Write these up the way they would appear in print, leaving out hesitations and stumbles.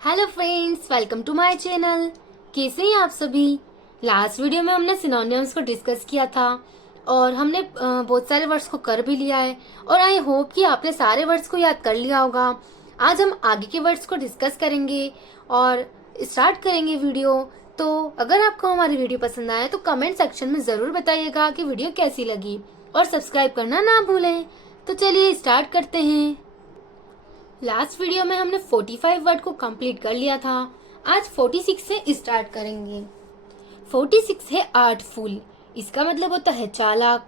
Hello friends, welcome to my channel. कैसे हैं आप सभी। लास्ट वीडियो में हमने सिनोनिम्स को डिस्कस किया था और हमने बहुत सारे वर्ड्स को कर भी लिया है और आई होप कि आपने सारे वर्ड्स को याद कर लिया होगा। आज हम आगे के वर्ड्स को डिस्कस करेंगे और स्टार्ट करेंगे वीडियो। तो अगर आपको हमारी वीडियो पसंद आए तो कमेंट सेक्शन में ज़रूर बताइएगा कि वीडियो कैसी लगी और सब्सक्राइब करना ना भूलें। तो चलिए स्टार्ट करते हैं। लास्ट वीडियो में हमने 45 वर्ड को कंप्लीट कर लिया था। आज 46 से स्टार्ट करेंगे। 46 है आर्टफुल। इसका मतलब होता है चालाक।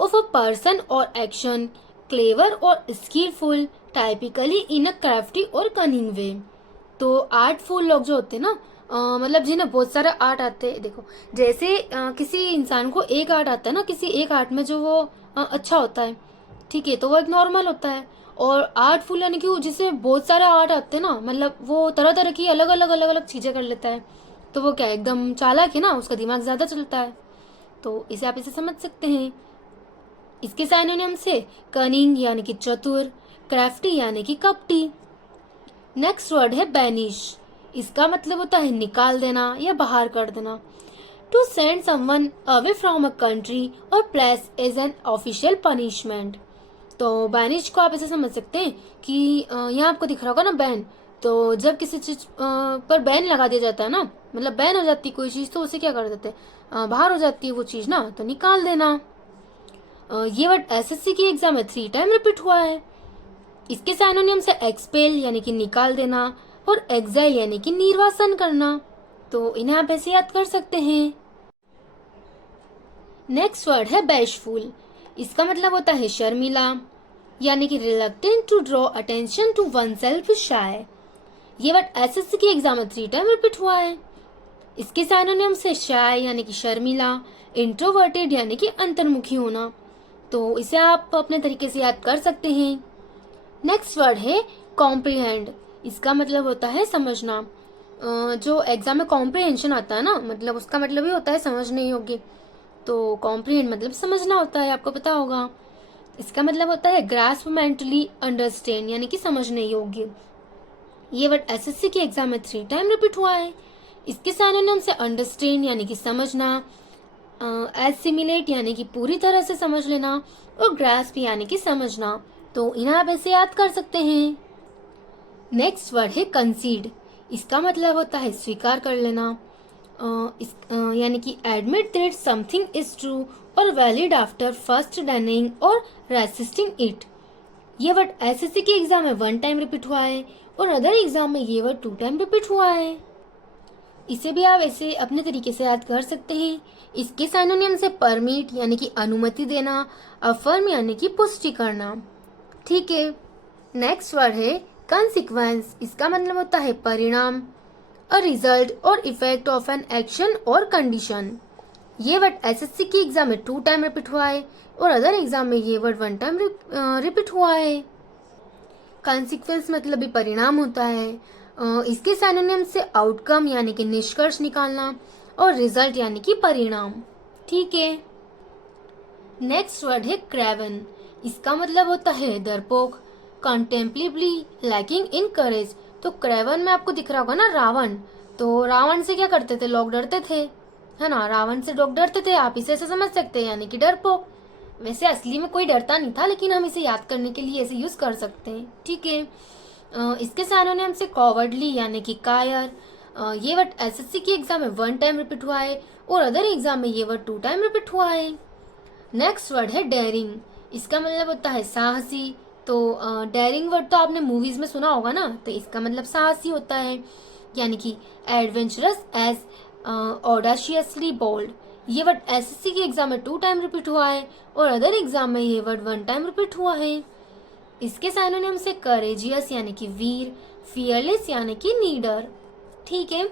ऑफ अ पर्सन और एक्शन, क्लेवर और स्किलफुल, टाइपिकली इन अ क्राफ्टी और कनिंग वे। तो आर्टफुल लोग जो होते हैं ना, मतलब जिन्हें बहुत सारे आर्ट आते हैं। देखो, जैसे किसी इंसान को एक आर्ट आता है ना, किसी एक आर्ट में जो वो अच्छा होता है, ठीक है, तो वो एक नॉर्मल होता है। और आर्टफुल यानी कि जिसमें बहुत सारे आर्ट आते हैं ना, मतलब वो तरह तरह की अलग अलग चीजें कर लेता है, तो वो क्या एकदम चालाक है ना, उसका दिमाग ज्यादा चलता है। तो इसे आप इसे समझ सकते हैं। इसके साइनोनिम से कनिंग यानी कि चतुर, क्राफ्टी यानी कि कपटी। नेक्स्ट वर्ड है बैनिश। इसका मतलब होता है निकाल देना या बाहर कर देना। To send someone away from a country और place as an official punishment. तो बैनिश को आप ऐसे समझ सकते हैं कि यहाँ आपको दिख रहा होगा ना बैन। तो जब किसी चीज पर बैन लगा दिया जाता है ना, मतलब बैन हो जाती है कोई चीज, तो उसे क्या कर देते हैं, बाहर हो जाती है वो चीज ना, तो निकाल देना। ये वर्ड एसएससी की एग्जाम में 3 टाइम रिपीट हुआ है। इसके साइनोनियम से एक्सपेल यानी कि निकाल देना और एग्जाइल यानी कि निर्वासन करना। तो इन्हें आप ऐसे याद कर सकते हैं। नेक्स्ट वर्ड है बैशफुल। इसका मतलब होता है शर्मिला, यानी कि reluctant to draw attention to oneself shy. ये वर्ड एसएससी की एग्जाम में 3 टाइम रिपीट हुआ है। इसके साइनोनिम से शाय यानी कि शर्मिला, इंट्रोवर्टेड यानी कि अंतर्मुखी होना। तो इसे आप अपने तरीके से याद कर सकते हैं। नेक्स्ट वर्ड है कॉम्प्रिहेंड। इसका मतलब होता है समझना। जो एग्जाम में कॉम्प्रिहेंशन आता है ना, मतलब उसका मतलब ही होता है समझने योग्य। तो कॉम्प्रिहेंड मतलब समझना होता है, आपको पता होगा। इसका मतलब होता है ग्रास्प, मेंटली अंडरस्टैंड यानी कि समझने योग्य। ये वर्ड एसएससी के एग्जाम में 3 टाइम रिपीट हुआ है। इसके साइनोनिम से अंडरस्टैंड यानी कि समझना, एसिमिलेट यानी कि पूरी तरह से समझ लेना और ग्रास्प यानी कि समझना। तो इन्हें आप ऐसे याद कर सकते हैं। नेक्स्ट वर्ड है कंसीड। इसका मतलब होता है स्वीकार कर लेना। यानी कि admit that something is true और वैलिड आफ्टर फर्स्ट डनिंग और रेसिस्टिंग इट। ये वर्ड एसएससी के एग्जाम में 1 टाइम रिपीट हुआ है और अदर एग्जाम में ये वर्ड 2 टाइम रिपीट हुआ है। इसे भी आप ऐसे अपने तरीके से याद कर सकते हैं। इसके साइनोनिम से परमिट यानी कि अनुमति देना, अफर्म यानी कि पुष्टि करना। ठीक है। नेक्स्ट वर्ड है कंसिक्वेंस। इसका मतलब होता है परिणाम, अ रिजल्ट और इफेक्ट ऑफ एन एक्शन और कंडीशन। ये वर्ड एसएससी की एग्जाम में 2 टाइम रिपीट हुआ है और अदर एग्जाम में ये वर्ड 1 टाइम रिपीट हुआ है। कॉन्सिक्वेंस मतलब भी परिणाम होता है। इसके सिनोनिम से आउटकम यानी कि निष्कर्ष निकालना और रिजल्ट यानी कि परिणाम। ठीक है। नेक्स्ट वर्ड है क्रेवन। इसका मतलब होता है डरपोक, कंटेम्पलेबली लैकिंग इन करेज। तो क्रेवन में आपको दिख रहा होगा ना रावण। तो रावण से क्या करते थे लोग, डरते थे, है ना, रावण से लोग डरते थे। आप इसे ऐसे समझ सकते हैं, यानी कि डरपोक। वैसे असली में कोई डरता नहीं था, लेकिन हम इसे याद करने के लिए ऐसे यूज कर सकते हैं। ठीक है। इसके सिनोनिम से कॉवर्डली यानी कि कायर। ये वर्ड एसएससी की एग्जाम में 1 टाइम रिपीट हुआ है और अदर एग्जाम में ये वर्ड 2 टाइम रिपीट हुआ है। नेक्स्ट वर्ड है डेयरिंग। इसका मतलब होता है साहसी। तो डेयरिंग वर्ड तो आपने मूवीज में सुना होगा ना, तो इसका मतलब साहसी होता है, यानी कि एडवेंचरस एज ऑडाशियसली बोल्ड। ये वर्ड एसएससी के एग्जाम में 2 टाइम रिपीट हुआ है और अदर एग्जाम में ये वर्ड 1 टाइम रिपीट हुआ है। इसके साइनोनिम से करेजियस यानी कि वीर, फियरलेस यानी कि नीडर। ठीक है।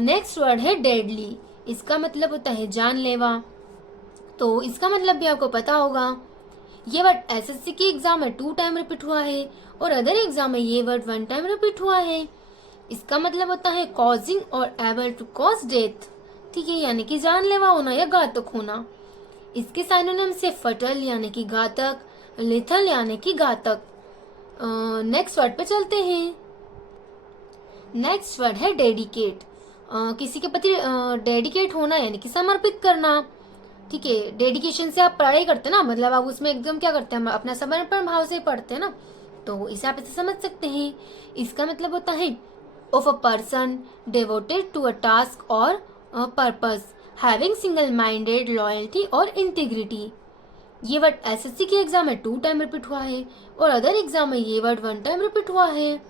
नेक्स्ट वर्ड है डेडली। इसका मतलब होता है जानलेवा। तो इसका मतलब भी आपको पता होगा। ये वर्ड एसएससी की एग्जाम में 2 टाइम रिपीट हुआ है और अदर एग्जाम में ये वर्ड 1 टाइम रिपीट हुआ है। इसका मतलब होता है कॉजिंग और एबल टू कॉज डेथ। ठीक है, यानी कि जानलेवा होना या घातक होना। इसके साइनोनिम से फटल यानी कि घातक, लिथल यानी कि घातक। नेक्स्ट वर्ड पे चलते हैं। नेक्स्ट वर्ड है डेडिकेट। किसी के प्रति डेडिकेट होना यानी कि समर्पित करना। ठीक है, डेडिकेशन से आप पढ़ाई करते हैं ना, मतलब आप उसमें एकदम क्या करते हैं, अपना समर्पण भाव से पढ़ते हैं ना, तो इसे आप ऐसे समझ सकते हैं। इसका मतलब होता है of a person devoted to a task और purpose having single minded loyalty और इंटीग्रिटी। ये वर्ड एसएससी के एग्जाम में 2 टाइम रिपीट हुआ है और अदर एग्जाम में ये वर्ड 1 टाइम रिपीट हुआ है।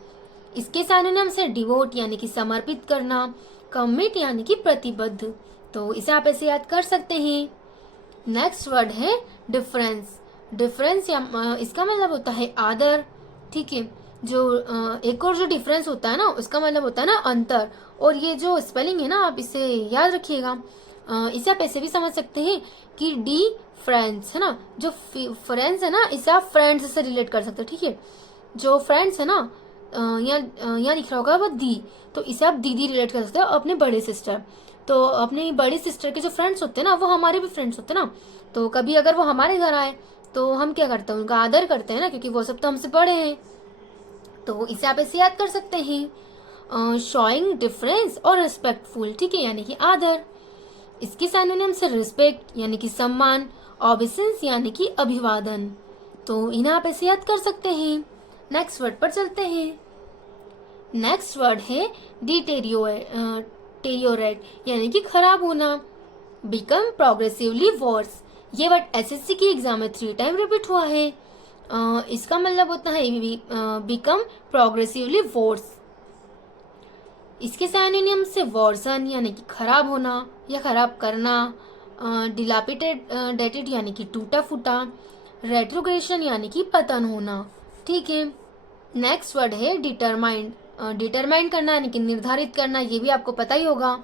इसके सिनोनिम से डिवोट यानी कि समर्पित करना, कमिट यानी कि प्रतिबद्ध, तो इसे आप ऐसे याद कर सकते हैं। नेक्स्ट वर्ड है डिफरेंस। डिफरेंस या इसका मतलब होता है आदर। ठीक है, जो एक और जो डिफरेंस होता है ना, उसका मतलब होता है ना अंतर, और ये जो स्पेलिंग है ना, आप इसे याद रखिएगा। इसे आप ऐसे भी समझ सकते हैं कि डी फ्रेंड्स है ना, जो फ्रेंड्स है ना, इसे आप फ्रेंड्स से रिलेट कर सकते हो। ठीक है, जो फ्रेंड्स है ना, यहाँ दिख रहा होगा वो दी, तो इसे आप दीदी रिलेट कर सकते हो अपने बड़े सिस्टर। तो अपनी बड़ी सिस्टर के जो फ्रेंड्स होते हैं ना, वो हमारे भी फ्रेंड्स होते हैं ना, तो कभी अगर वो हमारे घर आए तो हम क्या करते हैं, उनका आदर करते हैं ना, क्योंकि वो सब तो हमसे बड़े हैं। तो इसे आप ऐसे याद कर सकते हैं, शोइंग डिफरेंस और रिस्पेक्टफुल। ठीक है, यानी कि आदर। इसके सिनोनिम से रिस्पेक्ट यानी कि सम्मान, ऑबिसेंस यानी कि अभिवादन, तो इन्हें आप ऐसे याद कर सकते हैं। नेक्स्ट वर्ड पर चलते हैं। नेक्स्ट वर्ड है डिटेरियोरेट यानी कि खराब होना, बिकम प्रोग्रेसिवली वर्स। ये वर्ड एसएससी की एग्जाम में 3 टाइम रिपीट हुआ है। इसका मतलब होता है बिकम प्रोग्रेसिवली वर्स। इसके सिनोनिम से वर्सन यानी कि खराब होना या खराब करना, डिलापिडेटेड यानी कि टूटा फूटा, रेट्रोग्रेशन यानी कि पतन होना। ठीक है, नेक्स्ट वर्ड है डिटरमाइंड। डिटरमाइन करना यानी कि निर्धारित करना, ये भी आपको पता ही होगा।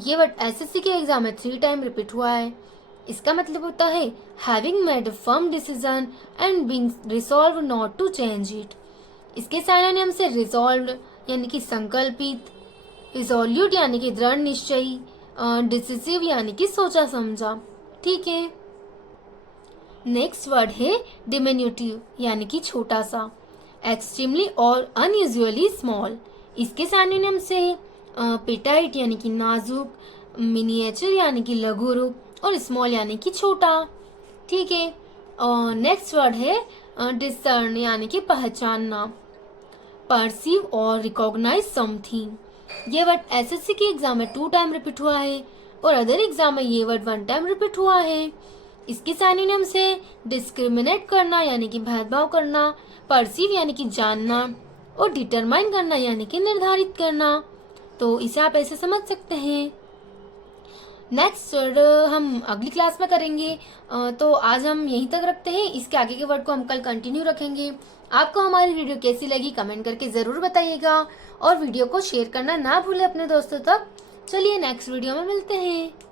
ये वर्ड एसएससी के एग्जाम में 3 टाइम रिपीट हुआ है। इसका मतलब होता है having made a firm decision and being resolve not to change it. इसके सिनोनिम से रिजॉल्व यानी कि संकल्पित, रिजोल्यूट यानी कि दृढ़ निश्चयी, डिसिसिव यानी कि सोचा समझा। ठीक है, नेक्स्ट वर्ड है डिमिन्यूटिव यानी कि छोटा सा, एक्सट्रीमली और अनयूजुअली स्मॉल। इसके सिनोनिम से पेटाइट यानी कि नाजुक, मिनिएचर यानी कि लघु रूप और स्मॉल यानी कि छोटा। ठीक है, नेक्स्ट वर्ड है डिसर्न यानी कि पहचानना, परसीव और रिकॉग्नाइज समथिंग। ये वर्ड एसएससी के एग्जाम में 2 टाइम रिपीट हुआ है और अदर एग्जाम में ये वर्ड 1 टाइम रिपीट हुआ है। इसके सिनोनिम से डिस्क्रिमिनेट करना यानी कि भेदभाव करना, परसीव यानी कि जानना और डिटरमाइन करना यानी कि निर्धारित करना, तो इसे आप ऐसे समझ सकते हैं। नेक्स्ट वर्ड हम अगली क्लास में करेंगे, तो आज हम यहीं तक रखते हैं। इसके आगे के वर्ड को हम कल कंटिन्यू रखेंगे। आपको हमारी वीडियो कैसी लगी कमेंट करके ज़रूर बताइएगा और वीडियो को शेयर करना ना भूलें अपने दोस्तों तक। चलिए नेक्स्ट वीडियो में मिलते हैं।